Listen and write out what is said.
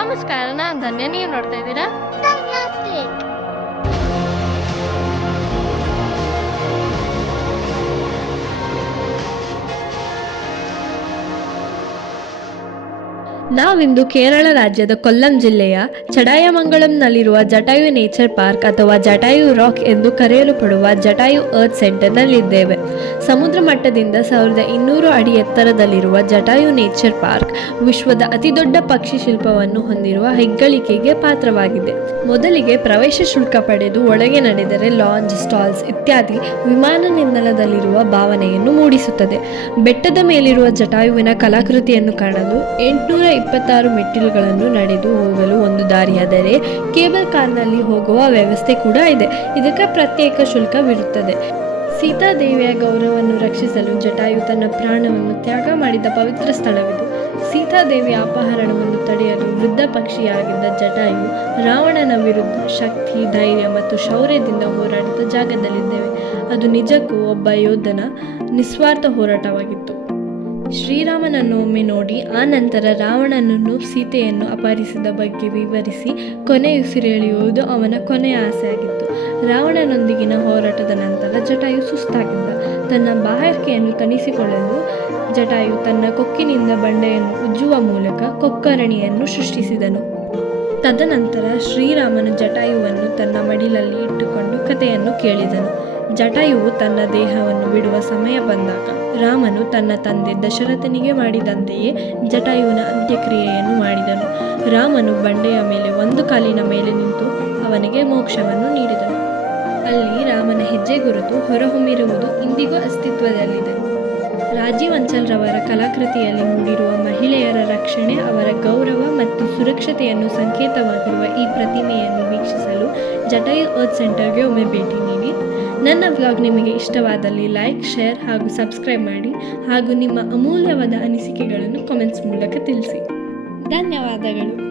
ನಮಸ್ಕಾರ, ನಾನು ಧನ್ಯ. ನೀವು ನೋಡ್ತಾ ಇದ್ದೀರಾ ನಾವಿಂದು ಕೇರಳ ರಾಜ್ಯದ ಕೊಲ್ಲಂ ಜಿಲ್ಲೆಯ ಚಡಾಯಮಂಗಳಂನಲ್ಲಿರುವ ಜಟಾಯು ನೇಚರ್ ಪಾರ್ಕ್ ಅಥವಾ ಜಟಾಯು ರಾಕ್ ಎಂದು ಕರೆಯಲ್ಪಡುವ ಜಟಾಯು ಅರ್ತ್ ಸೆಂಟರ್ನಲ್ಲಿದ್ದೇವೆ. ಸಮುದ್ರ ಮಟ್ಟದಿಂದ 1200 ಅಡಿ ಎತ್ತರದಲ್ಲಿರುವ ಜಟಾಯು ನೇಚರ್ ಪಾರ್ಕ್ ವಿಶ್ವದ ಅತಿದೊಡ್ಡ ಪಕ್ಷಿ ಶಿಲ್ಪವನ್ನು ಹೊಂದಿರುವ ಹೆಗ್ಗಳಿಕೆಗೆ ಪಾತ್ರವಾಗಿದೆ. ಮೊದಲಿಗೆ ಪ್ರವೇಶ ಶುಲ್ಕ ಪಡೆದು ಒಳಗೆ ನಡೆದರೆ ಲಾಂಜ್, ಸ್ಟಾಲ್ಸ್ ಇತ್ಯಾದಿ ವಿಮಾನ ನಿಲ್ದಾಣದಲ್ಲಿರುವ ಭಾವನೆಯನ್ನು ಮೂಡಿಸುತ್ತದೆ. ಬೆಟ್ಟದ ಮೇಲಿರುವ ಜಟಾಯುವಿನ ಕಲಾಕೃತಿಯನ್ನು ಕಾಣಲು 826 ಮೆಟ್ಟಿಲುಗಳನ್ನು ನಡೆದು ಹೋಗಲು ಒಂದು ದಾರಿಯಾದರೆ ಕೇಬಲ್ ಕಾರ್ನಲ್ಲಿ ಹೋಗುವ ವ್ಯವಸ್ಥೆ ಕೂಡ ಇದೆ. ಇದಕ್ಕೆ ಪ್ರತ್ಯೇಕ ಶುಲ್ಕವಿರುತ್ತದೆ. ಸೀತಾದೇವಿಯ ಗೌರವವನ್ನು ರಕ್ಷಿಸಲು ಜಟಾಯು ತನ್ನ ಪ್ರಾಣವನ್ನು ತ್ಯಾಗ ಮಾಡಿದ ಪವಿತ್ರ ಸ್ಥಳವಿದು. ಸೀತಾದೇವಿಯ ಅಪಹರಣವನ್ನು ತಡೆಯಲು ವೃದ್ಧ ಪಕ್ಷಿಯಾಗಿದ್ದ ಜಟಾಯು ರಾವಣನ ವಿರುದ್ಧ ಶಕ್ತಿ, ಧೈರ್ಯ ಮತ್ತು ಶೌರ್ಯದಿಂದ ಹೋರಾಡಿದ ಜಾಗದಲ್ಲಿದ್ದೇವೆ. ಅದು ನಿಜಕ್ಕೂ ಒಬ್ಬ ಯೋಧನ ನಿಸ್ವಾರ್ಥ ಹೋರಾಟವಾಗಿತ್ತು. ಶ್ರೀರಾಮನನ್ನು ಒಮ್ಮೆ ನೋಡಿ ಆ ನಂತರ ರಾವಣನನ್ನು, ಸೀತೆಯನ್ನು ಅಪಹರಿಸಿದ ಬಗ್ಗೆ ವಿವರಿಸಿ ಕೊನೆಯುಸಿರೆಳೆಯುವುದು ಅವನ ಕೊನೆಯ ಆಸೆಯಾಗಿತ್ತು. ರಾವಣನೊಂದಿಗಿನ ಹೋರಾಟದ ನಂತರ ಜಟಾಯು ಸುಸ್ತಾಗಿದ್ದ. ತನ್ನ ಬಾಯಾರಿಕೆಯನ್ನು ತಣಿಸಿಕೊಳ್ಳಲು ಜಟಾಯು ತನ್ನ ಕೊಕ್ಕಿನಿಂದ ಬಂಡೆಯನ್ನು ಉಜ್ಜುವ ಮೂಲಕ ಕೊಕ್ಕರಣಿಯನ್ನು ಸೃಷ್ಟಿಸಿದನು. ತದನಂತರ ಶ್ರೀರಾಮನು ಜಟಾಯುವನ್ನು ತನ್ನ ಮಡಿಲಲ್ಲಿ ಇಟ್ಟುಕೊಂಡು ಕಥೆಯನ್ನು ಕೇಳಿದನು. ಜಟಾಯುವು ತನ್ನ ದೇಹವನ್ನು ಬಿಡುವ ಸಮಯ ಬಂದಾಗ ರಾಮನು ತನ್ನ ತಂದೆ ದಶರಥನಿಗೆ ಮಾಡಿದಂತೆಯೇ ಜಟಾಯುವಿನ ಅಂತ್ಯಕ್ರಿಯೆಯನ್ನು ಮಾಡಿದನು. ರಾಮನು ಬಂಡೆಯ ಮೇಲೆ ಒಂದು ಕಾಲಿನ ಮೇಲೆ ನಿಂತು ಅವನಿಗೆ ಮೋಕ್ಷವನ್ನು ನೀಡಿದನು. ಅಲ್ಲಿ ರಾಮನ ಹೆಜ್ಜೆ ಗುರುತು ಹೊರಹೊಮ್ಮಿರುವುದು ಇಂದಿಗೂ ಅಸ್ತಿತ್ವದಲ್ಲಿದೆ. ರಾಜೀವ್ ಅನ್ಸಲ್ರವರ ಕಲಾಕೃತಿಯಲ್ಲಿ ಮೂಡಿರುವ ಮಹಿಳೆಯರ ರಕ್ಷಣೆ, ಅವರ ಗೌರವ ಮತ್ತು ಸುರಕ್ಷತೆಯನ್ನು ಸಂಕೇತವಾಗಿರುವ ಈ ಪ್ರತಿಮೆಯನ್ನು ವೀಕ್ಷಿಸಲು ಜಟಾಯು ಅರ್ತ್ ಸೆಂಟರ್ಗೆ ಒಮ್ಮೆ ಭೇಟಿ ನೀಡಿ. ನನ್ನ ವ್ಲಾಗ್ ನಿಮಗೆ ಇಷ್ಟವಾದಲ್ಲಿ ಲೈಕ್, ಶೇರ್ ಹಾಗೂ ಸಬ್ಸ್ಕ್ರೈಬ್ ಮಾಡಿ ಹಾಗೂ ನಿಮ್ಮ ಅಮೂಲ್ಯವಾದ ಅನಿಸಿಕೆಗಳನ್ನು ಕಾಮೆಂಟ್ಸ್ ಮೂಲಕ ತಿಳಿಸಿ. ಧನ್ಯವಾದಗಳು.